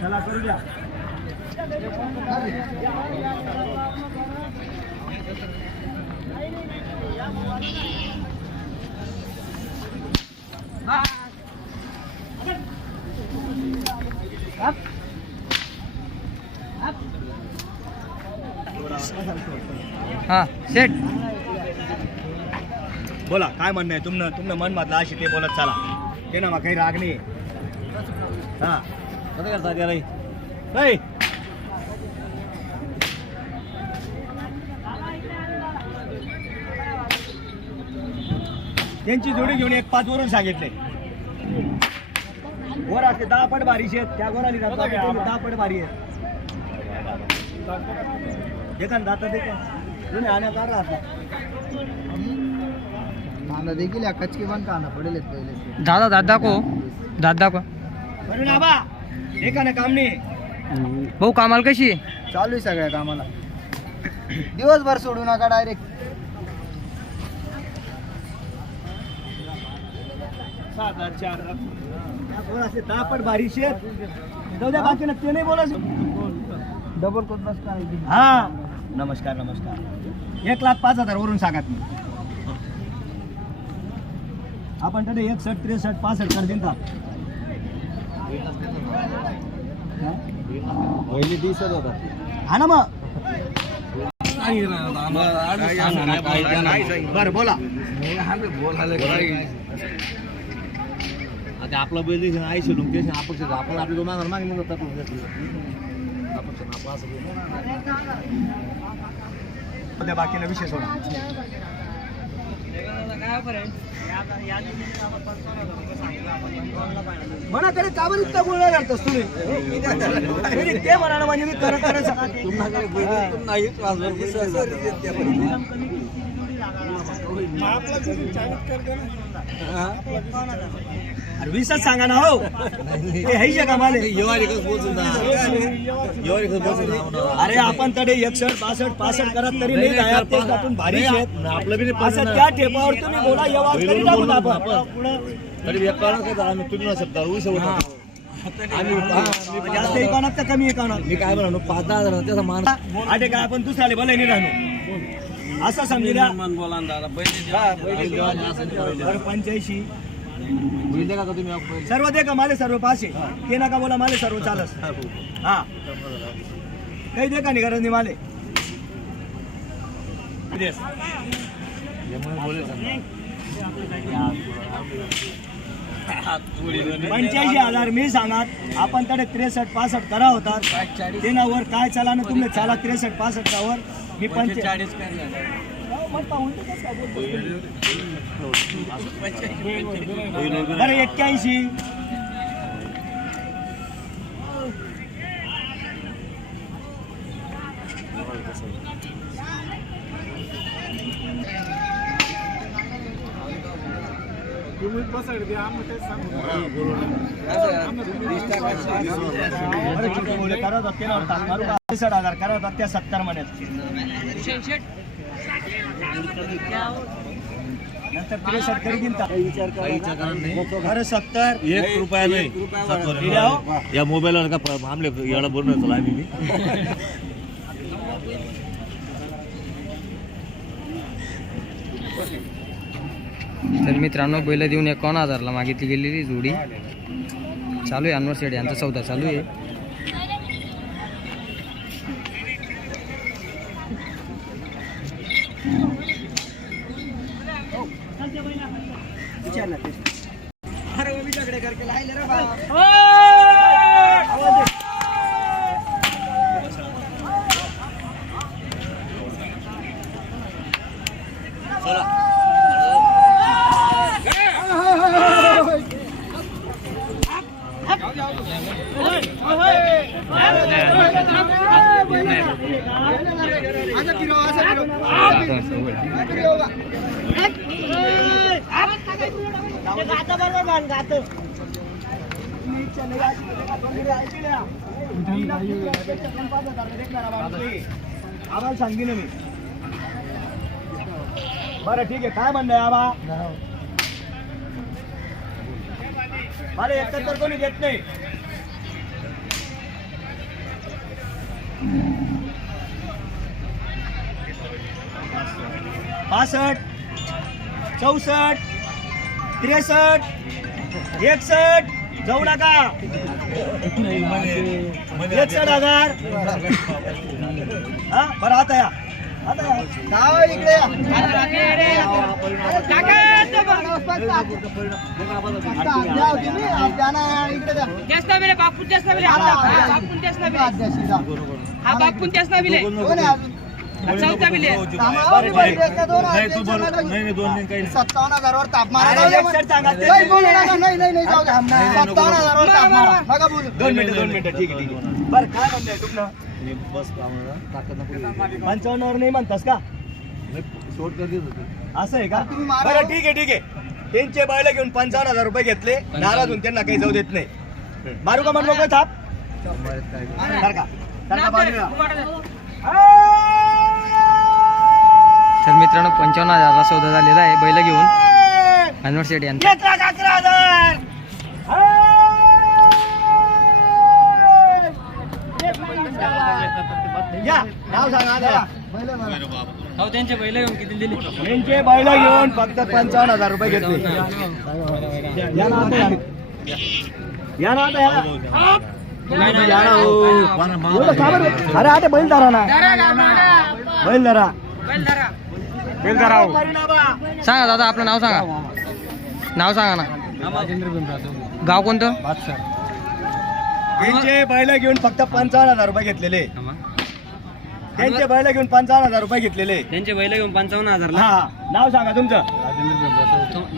चला करू द्या हा सेट. बोला काय म्हणणं आहे? तुमनं तुमनं मन मधलं अशी ते बोलत चला. ते ना मग काही राग नाही. हा. कसं करता त्याला नाही त्यांची जोडी घेऊन एक पाच वरून सांगितले. वर असते दहा पट बारीश आहेत. त्या गोराली दहा पट बारी आहेत. एका दाता ते तुम्ही आण्या कांदा देखील या कचकी पण कांदा पडेल पहिले दादा दाद दाखव दाद दाखव बरं ना बा एका ना काम नाही भाऊ कामाला कशी आहे? चालू आहे सगळ्या कामाला. दिवसभर सोडू नका डायरेक्ट सात आठ चार कोण असते दहा पट बारीश आहेत जाऊ द्या बाकी ना ते नाही बोलायचं डबल कोट नसता हा. नमस्कार नमस्कार. एक लाख पाच हजार वरून सांगा तुम्ही. आपण तरी एकसष्ट त्रेसष्ट पासष्ट कर देता. पहिले दिसत होता हा ना मग? बरं बोला. आता आपला बैल सोडून देश अपक्ष आपण आपली दोन मागणार मागे मग टाकून अपक्ष बाकीला विषय सोडा. म्हणा तरी का बरं इतका बोलणं करतोस तुम्ही. नाही, ते म्हणाला म्हणजे मी करत करत अरे वीसच सांगा ना हो. हे का माले? अरे आपण तडे एकसष्ट बासष्ट पासष्ट करत तरी नाही त्यातून भारी आहेत. आपलं बी नाही असं त्या टेपावर तुम्ही बोला येवा तरी टाकून आपण. तरी आम्ही तुम्ही ना शब्द आम्ही जास्त एकानात का कमी एकानात मी काय म्हणतो पाच दहा हजार त्याचा मान आटे काय आपण दुसऱ्याला भले नाही राहणो असं समजूया बरं, पंच्याऐंशी होईल का तुम्ही सर्व दे का माले सर्व पाचशे? ते नका बोला माले सर्व चालस. हा काही दे का नाही गरज नाही माले. पंच्याऐंशी हजार मी सांगात आपण तडे त्रेसष्ट पासष्ट करा होता ते ना वर काय चला ना तुम्ही चला त्रेसष्ट पासष्ट वर मी पंचेचाळीस बरं एक्क्याऐंशी? करा होता ते नव्हता. करू का? त्रेसष्ट हजार करा होता त्या सत्तरमध्ये नंतर त्रेसष्ट सत्तर. एक रुपया नाही. सत्तर हो? या मोबाईलवर का आमले एवढा बोलणं चला आम्ही मी तर मित्रांनो बैल देऊन एकावन्न हजारला मागितली गेलेली जोडी? चालू आहे अनवर शेड यांचा सौदा चालू आहे. विचार ना आम्हाला सांगेन मी. बरं ठीक आहे. काय म्हणणं आहे आबा? मला तर कोणी घेत नाही. पासष्ट चौसष्ट त्रेसष्ट एकसष्ट जाऊ नका. एकसष्ट हजार. हा बरं आता या. आता या. नाव इकडे या. द्या तुम्ही, आप द्या ना, इकडे द्या. बापून जास्त बिले हा बापून द्या, शिजा. हा कोण आहे अजून? का. सत्तावन्न हजारावर ताप मारा नाही. सत्तावन्न हजारावर ताप मारा. बोलू. दोन मिनिटं दोन मिनिटं ठीक आहे ठीक आहे. बरं काय म्हणताय बस. पंचावन्नवर नाही म्हणतास का? नाही, शॉर्ट कर. असं आहे का? तुम्ही मारा. बरं ठीक आहे ठीक आहे. त्यांचे बैल घेऊन पंचावन्न हजार रुपये घेतले. नाराज होऊन त्यांना काही जाऊ देत नाही. मारू का म्हणलो थाप? काय. सारखा सारखा बाजूला. तर मित्रांनो पंचावन्न हजारला सौदा झालेला आहे. बैल घेऊन अनवर शेठ यांचा. बैलं मारा. त्यांचे बैल घेऊन किती दिले? बैल घेऊन फक्त पंचावन्न हजार रुपये घेतले. या ना? अरे आता बैल धरा ना. बैल धरा. बैल धरा हो. सांगा दादा आपलं नाव सांगा. नाव सांगा ना. गाव कोणतं? यांचे बैल घेऊन फक्त पंचावन्न हजार रुपये घेतलेले. त्यांचे बैल घेऊन पंचावन्न हजार रुपये घेतलेले. त्यांचे बैल घेऊन पंचावन्न हजार हा हा. नाव सांगा तुमचं.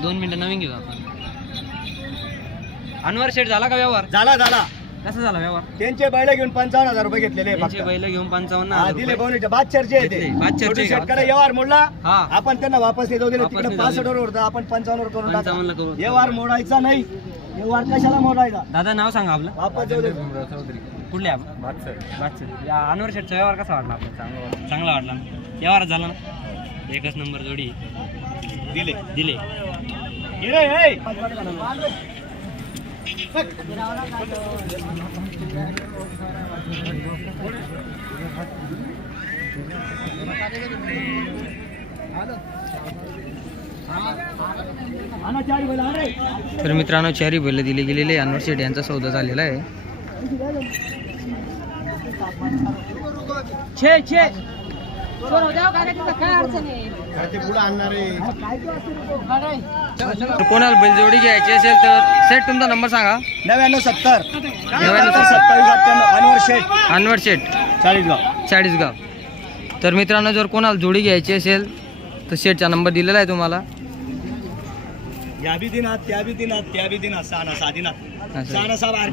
दोन मिनिटं नवीन घेऊ आपण. अनवर शेट झाला का व्यवहार? झाला झाला. कसा झाला व्यवहार? त्यांचे बैल घेऊन पंचावन्न हजार रुपये घेतलेले फक्त. बैल घेऊन पंचावन्न हा, हजार दिले रुपये. बाद चर्चे आहे ते. घेतले. बाद चर्चे छोटे आहे का? शेतकरी व्यवहार मोडला. हा. आपण त्यांना वापस नाही जाऊ दिले वापस तिकडे नाही जाऊ पासष्ट दिले. वर होतं आपण पंचावन्न करून पंचावन्नला टाका करू. व्यवहार मोडायचा नाही. व्यवहार कशाला मोडायचा? दादा नाव सांगा आपलं. वापस जाऊ दे. कुठले आपण बादशाह. या अनवर शेटचा व्यवहार कसा वाटला आपल्याला? चांगला वाटला. चांगला वाटला ना? व्यवहार झाला ना? एकच नंबर जोडी. दिले. दिले. रे, हे. आणा चारी बैल, आण रे. तर मित्रांनो चारी बैल दिले गेलेले. अनवर यांचा सौदा झालेला आहे. छे छे. तर कोणाला बैलजोडी घ्यायची असेल तर सेट तुमचा नंबर सांगा. नव्याण्णव सत्तर. नव्याण्णव सत्तावीस अठ्ठ्याण्णव अनवर शेठ. अनवर शेठ. चाळीसगाव. चाळीसगाव. तर मित्रांनो जर कोणाला जोडी घ्यायची असेल तर शेठचा नंबर दिलेला आहे तुम्हाला. या बी दिनात त्या बी दिनात त्या बी दिनात सहा सहा दिनात. असं. सहा सहा बाहेर